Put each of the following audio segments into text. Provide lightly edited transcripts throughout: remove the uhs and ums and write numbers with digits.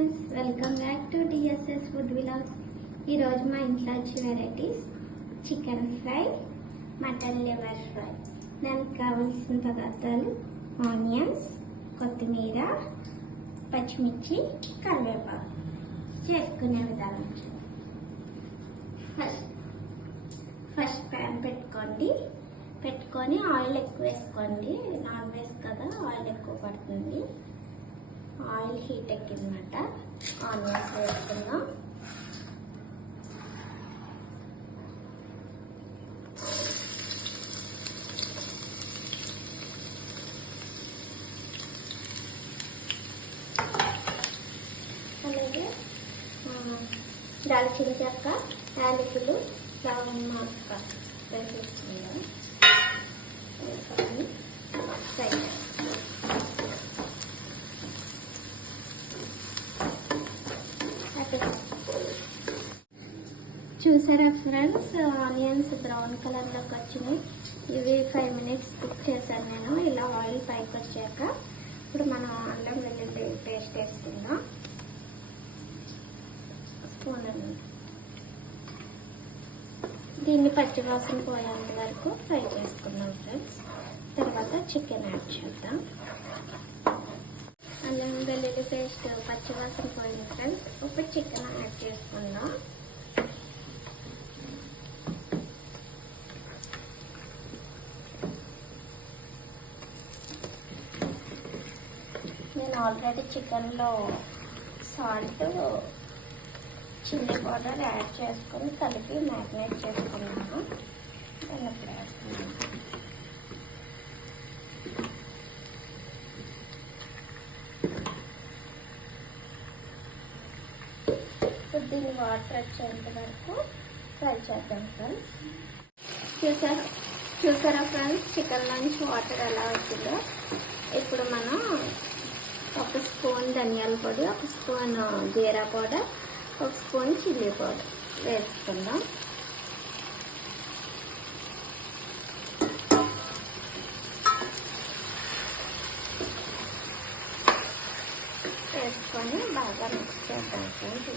Friends, welcome back to DSS food vlogs. ఈరోజు మా ఇంట్లో వచ్చే varieties chicken fry, mutton liver fry. దానికి కావాల్సిన పదార్థాలు ఆనియన్స్, కొత్తిమీర, పచ్చిమిర్చి, కరివేపాకు. చేసుకునే విధానం ఫస్ట్ ప్యాన్ పెట్టుకొని ఆయిల్ ఎక్కువ వేసుకోండి. నాన్ వెజ్ కదా, ఆయిల్ ఎక్కువ పడుతుంది. Oil heat ఎక్కిందన్నమాట. ఆనియన్స్ వేసుకుందాం. అలాగే దాల్చిన చెక్క, యాలకులు, లవంగ మొక్క వేసేసుకుందాం. ఫ్రై చూసారా ఫ్రెండ్స్, ఆనియన్స్ బ్రౌన్ కలర్లోకి వచ్చినాయి. ఇవి 5 మినిట్స్ కుక్ చేశాను నేను. ఇలా ఆయిల్ పైకి వచ్చాక ఇప్పుడు మనం అల్లం వెల్లుల్లి పేస్ట్ వేసుకుందాం. స్పూన్ దీన్ని పచ్చివాసన పోయేంత వరకు ఫ్రై చేసుకుందాం ఫ్రెండ్స్. తర్వాత చికెన్ యాడ్ చేద్దాం. అల్లం వెల్లుల్లి పేస్ట్ పచ్చివాసన పోయింది ఫ్రెండ్స్. ఇప్పుడు చికెన్ యాడ్ చేసుకుందాం. నేను ఆల్రెడీ చికెన్లో సాల్ట్, చిల్లీ పౌడర్ యాడ్ చేసుకొని కలిపి మ్యారినేట్ చేసుకున్నాను. దాన్ని వేస్తున్నాను. దీన్ని వాటర్ వచ్చేంత వరకు ఫ్రై చేద్దాం ఫ్రెండ్స్. చూసారా ఫ్రెండ్స్, చికెన్ నుంచి వాటర్ ఎలా వచ్చిందో. ఇప్పుడు మనం ఒక స్పూన్ ధనియాల పొడి, ఒక స్పూన్ జీరా పౌడర్, ఒక స్పూన్ చిల్లీ పౌడర్ వేసుకుందాం. వేసుకొని బాగా మిక్స్ చేద్దాం ఫ్రెండ్స్.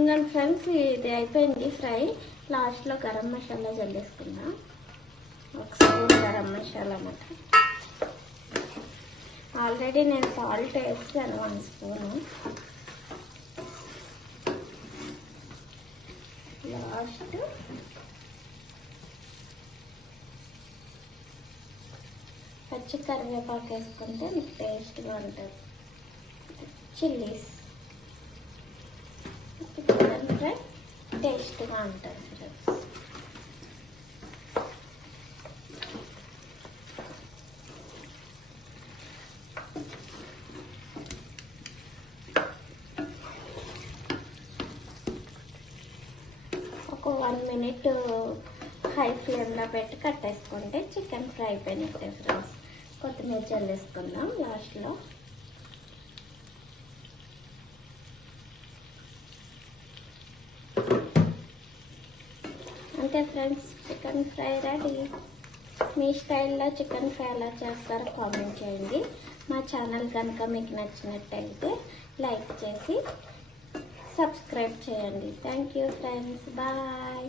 ఇంకా ఫ్రెండ్స్, ఇది అయిపోయింది ఫ్రై. లాస్ట్లో గరం మసాలా చల్లేసుకుందాం. ఒక స్పూన్ గరం మసాలా అన్నమాట. ఆల్రెడీ నేను సాల్ట్ వేసాను 1 స్పూను. లాస్ట్ పచ్చి కరివేపాకు వేసుకుంటే మీకు టేస్ట్గా ఉంటుంది. చిల్లీస్ ఫ్రై టేస్ట్గా ఉంటుంది ఫ్రెండ్స్. ఒక 1 మినిట్ హై ఫ్లేమ్లో పెట్టి కట్టేసుకుంటే చికెన్ ఫ్రై అయిపోయినట్టే ఫ్రెండ్స్. కొత్తిమీర చల్లేసుకుందాం లాస్ట్లో. అంతే ఫ్రెండ్స్, చికెన్ ఫ్రై రెడీ. మీ స్టైల్లో చికెన్ ఫ్రై ఎలా చేస్తారో కామెంట్ చేయండి. మా ఛానల్ కనుక మీకు నచ్చినట్టయితే లైక్ చేసి సబ్స్క్రైబ్ చేయండి. Thank you friends, bye.